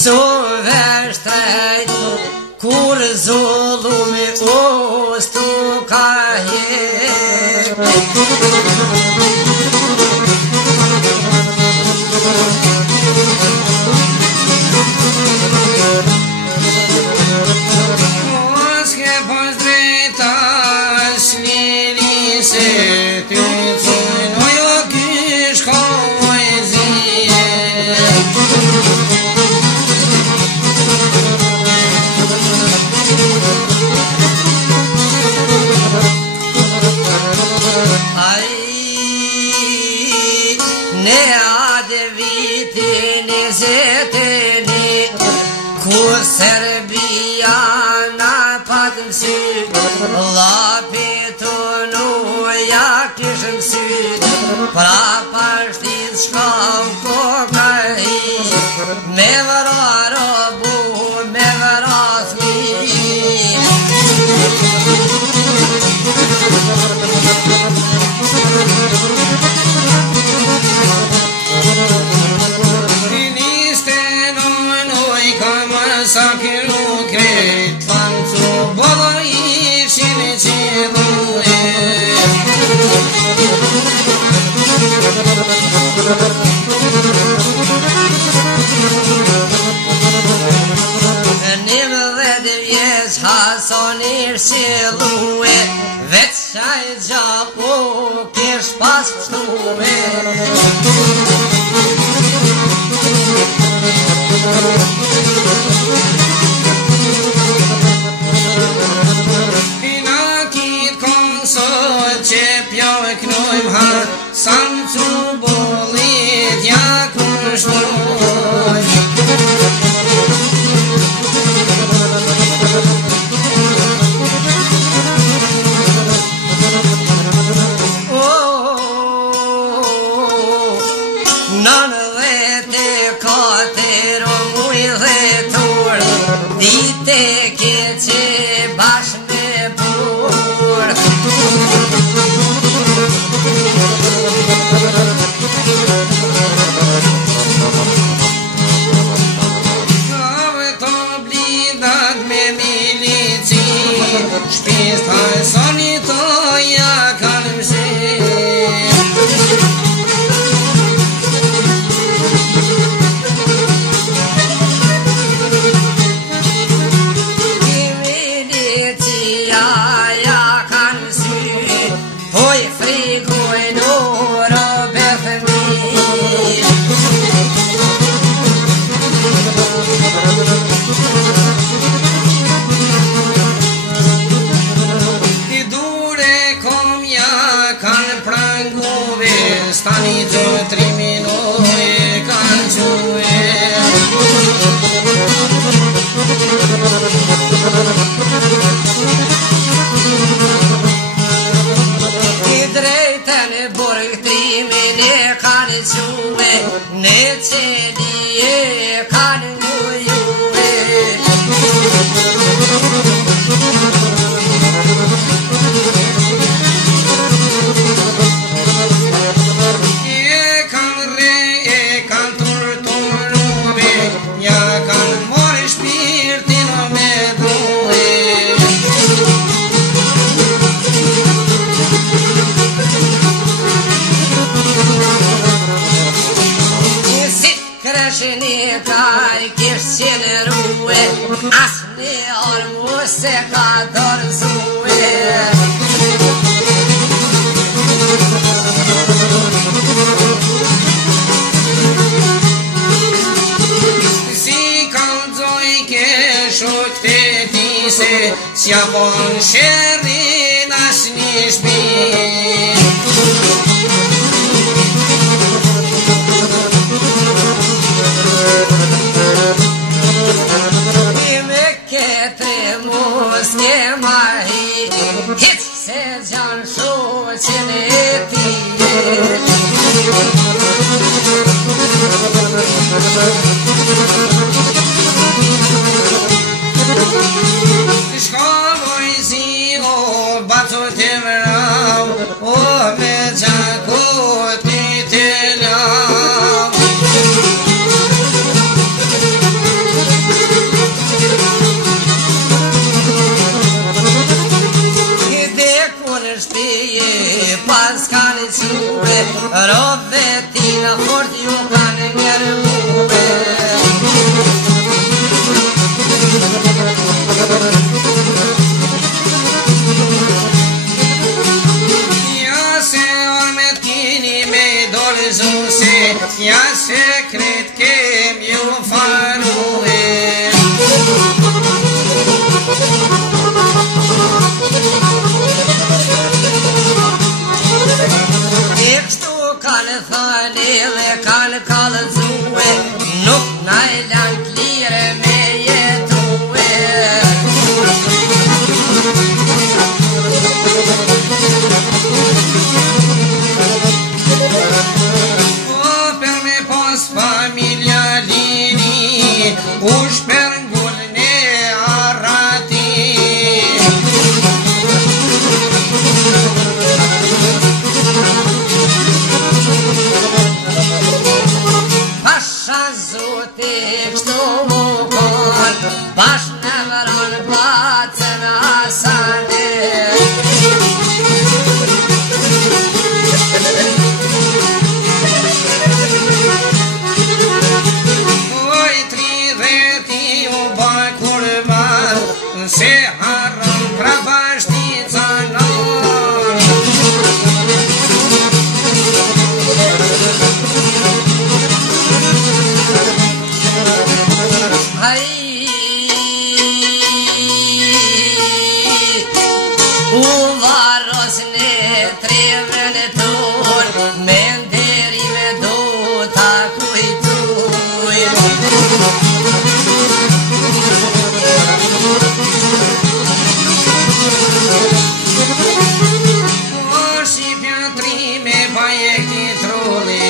So vërtet kur zullumi ostu ka Moske pas drejta smiri se ty cunoj o kysh poezie Ne adë vitin e zeteni Ku Serbia na patëm sy Lapit unë ja kishëm sy Pra pashtit shkam kokaj Me vëra robu, me vëra thmi Sa kërru krejt Fanë që bëllë ishin e qëllu Nim dhe vjeç hasonir qëllu Veç qaj gjapo kish pas qëllu Sam që bolit ja kushtoj Nën dhe te katero muj dhe tur Dite ke që bash me bur Shpist hajsoni të ja kalëm shi Milicia ja kalëm shi Poj frikoj nërë bethëmi Stani që triminoj kanë que I drejten e borgtrimin e kanë que Në qeli e kanë mujue Kreshini kaj kish qenë ruë Asni armu se ka dorëzue Si kanë dzoj ke shok të ti se Sja bon shërin asni shpi Moske mahi Hiç se can shoqin e ti pas kanë quve, rove tina fort ju kanë njermuve. Ja se ormet kini me dorëzuse, ja sekret kem ju farue. Kështu kanë thënë dhe kanë kallëzue, nuk na e lanë t'lire me jetue. O për me pas familja liri, u shper ngullën e arrati. Pasha zote kështu mu konë, bash në vëron placën asane. Oj 30 u ba kurban, se harron krapashtica non. U varros në treven ton, me nderime do ta kujtuj. O shqipja trime baje këti troli,